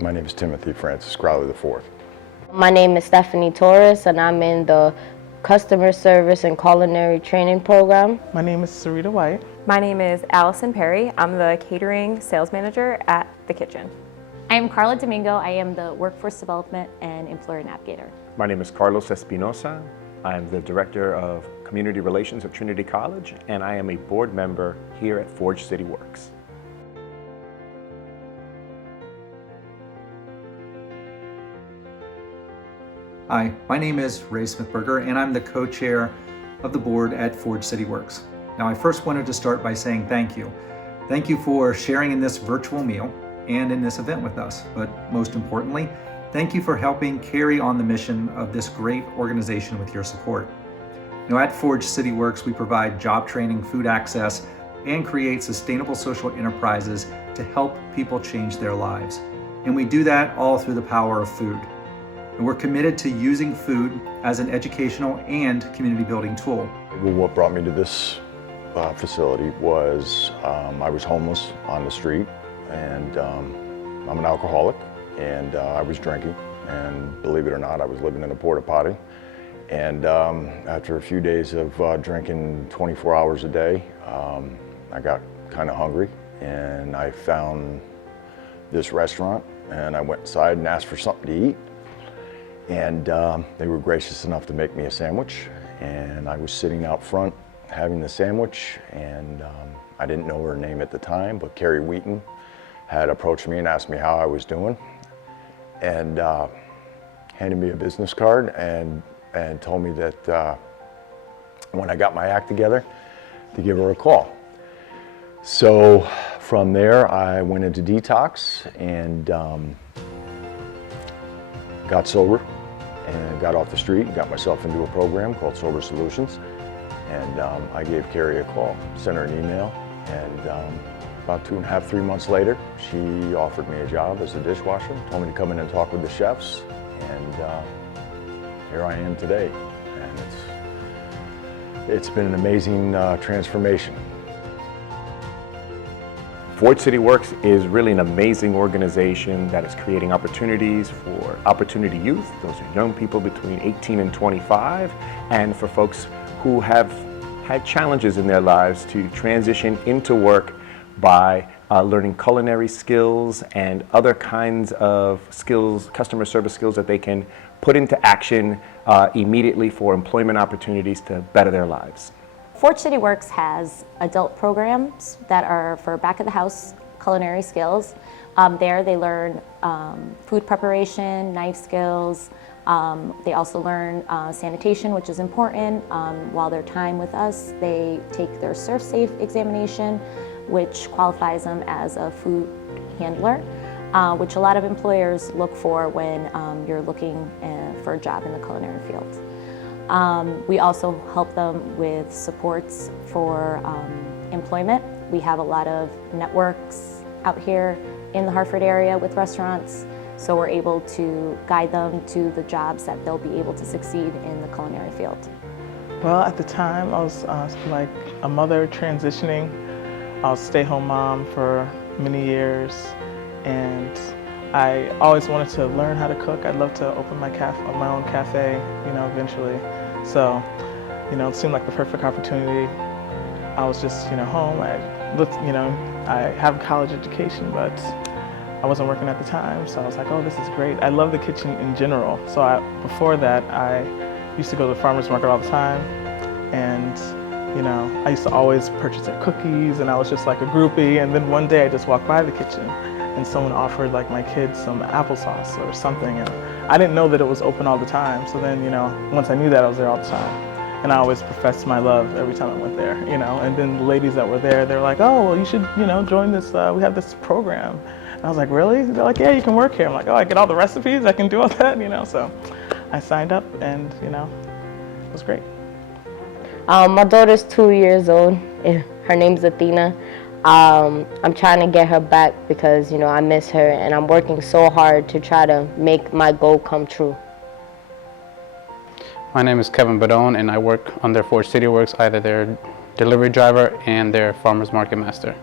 My name is Timothy Francis Crowley IV. My name is Stephanie Torres, and I'm in the Customer Service and Culinary Training Program. My name is Sarita White. My name is Allison Perry. I'm the Catering Sales Manager at The Kitchen. I am Carla Domingo. I am the Workforce Development and Employer Navigator. My name is Carlos Espinosa. I'm the Director of Community Relations at Trinity College, and I am a board member here at Forge City Works. Hi, my name is Ray Smithberger, and I'm the co-chair of the board at Forge City Works. Now, I first wanted to start by saying thank you. Thank you for sharing in this virtual meal and in this event with us. But most importantly, thank you for helping carry on the mission of this great organization with your support. At Forge City Works, we provide job training, food access, and create sustainable social enterprises to help people change their lives. And we do that all through the power of food. And we're committed to using food as an educational and community building tool. Well, what brought me to this facility was I was homeless on the street, and I'm an alcoholic, and I was drinking, and believe it or not, I was living in a porta potty. And after a few days of drinking 24 hours a day, I got kind of hungry, and I found this restaurant, and I went inside and asked for something to eat. And they were gracious enough to make me a sandwich, and I was sitting out front having the sandwich, and I didn't know her name at the time, but Carrie Wheaton had approached me and asked me how I was doing, and handed me a business card and told me that when I got my act together, to give her a call. So from there, I went into detox and got sober and got off the street and got myself into a program called Sober Solutions. And I gave Carrie a call, sent her an email, and about 2.5, 3 months later, she offered me a job as a dishwasher, told me to come in and talk with the chefs, and here I am today. And it's been an amazing transformation. Forge City Works is really an amazing organization that is creating opportunities for opportunity youth, those are young people between 18 and 25, and for folks who have had challenges in their lives to transition into work by learning culinary skills and other kinds of skills, customer service skills that they can put into action immediately for employment opportunities to better their lives. Forge City Works has adult programs that are for back-of-the-house culinary skills. There they learn food preparation, knife skills. They also learn sanitation, which is important. While their time with us, they take their ServSafe examination, which qualifies them as a food handler, which a lot of employers look for when you're looking for a job in the culinary field. We also help them with supports for employment. We have a lot of networks out here in the Hartford area with restaurants, so we're able to guide them to the jobs that they'll be able to succeed in the culinary field. Well, at the time, I was like a mother transitioning. I was a stay-home mom for many years, and I always wanted to learn how to cook. I'd love to open my own cafe, eventually. So, it seemed like the perfect opportunity. I was just, home. I looked, I have a college education, but I wasn't working at the time. So I was like, oh, this is great. I love the kitchen in general. So before that, I used to go to the farmer's market all the time. And, I used to always purchase their cookies, and I was just like a groupie. And then one day I just walked by the kitchen, and someone offered like my kids some applesauce or something, and I didn't know that it was open all the time. So then, once I knew that, I was there all the time. And I always professed my love every time I went there, and then the ladies that were there, they were like, oh, well, you should, join this, we have this program. And I was like, really? They're like, yeah, you can work here. I'm like, oh, I get all the recipes, I can do all that, so I signed up, and, it was great. My daughter's 2 years old. Her name's Athena. I'm trying to get her back because, I miss her, and I'm working so hard to try to make my goal come true. My name is Kevin Badone, and I work on their Forge City Works, either their delivery driver and their farmer's market master.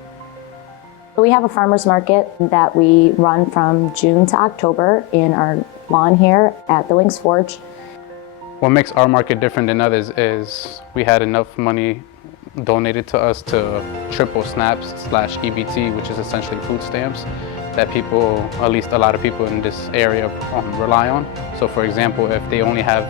We have a farmer's market that we run from June to October in our lawn here at Billings Forge. What makes our market different than others is we had enough money donated to us to triple SNAP/EBT, which is essentially food stamps, that people, at least a lot of people in this area, rely on. So for example, if they only have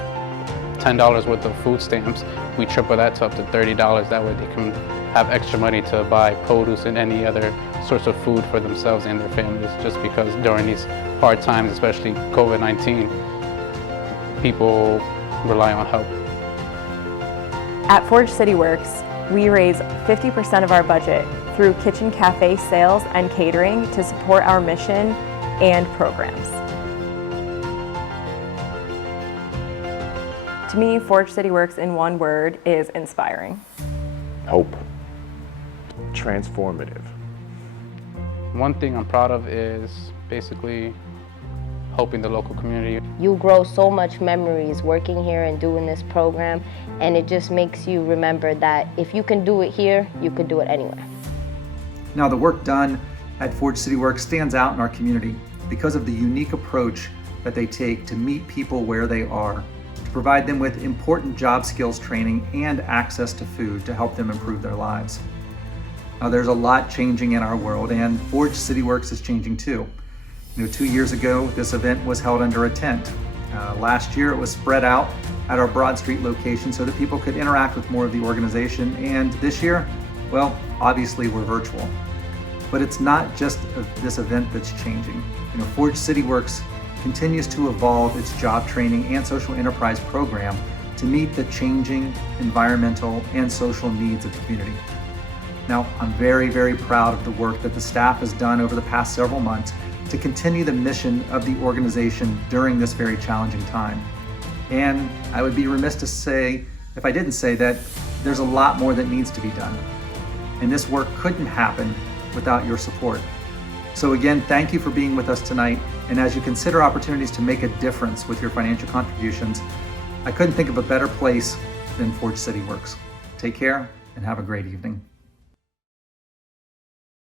$10 worth of food stamps, we triple that to up to $30. That way they can have extra money to buy produce and any other source of food for themselves and their families, just because during these hard times, especially COVID-19, people rely on help. At Forge City Works, we raise 50% of our budget through kitchen cafe sales and catering to support our mission and programs. To me, Forge City Works in one word is inspiring. Hope. Transformative. One thing I'm proud of is basically helping the local community. You grow so much memories working here and doing this program, and it just makes you remember that if you can do it here, you could do it anywhere. Now, the work done at Forge City Works stands out in our community because of the unique approach that they take to meet people where they are, to provide them with important job skills training and access to food to help them improve their lives. Now, there's a lot changing in our world, and Forge City Works is changing too. 2 years ago, this event was held under a tent. Last year, it was spread out at our Broad Street location so that people could interact with more of the organization. And this year, well, obviously we're virtual. But it's not just this event that's changing. Forge City Works continues to evolve its job training and social enterprise program to meet the changing environmental and social needs of the community. Now, I'm very, very proud of the work that the staff has done over the past several months to continue the mission of the organization during this very challenging time. And I would be remiss to say, if I didn't say that, there's a lot more that needs to be done. And this work couldn't happen without your support. So again, thank you for being with us tonight. And as you consider opportunities to make a difference with your financial contributions, I couldn't think of a better place than Forge City Works. Take care and have a great evening.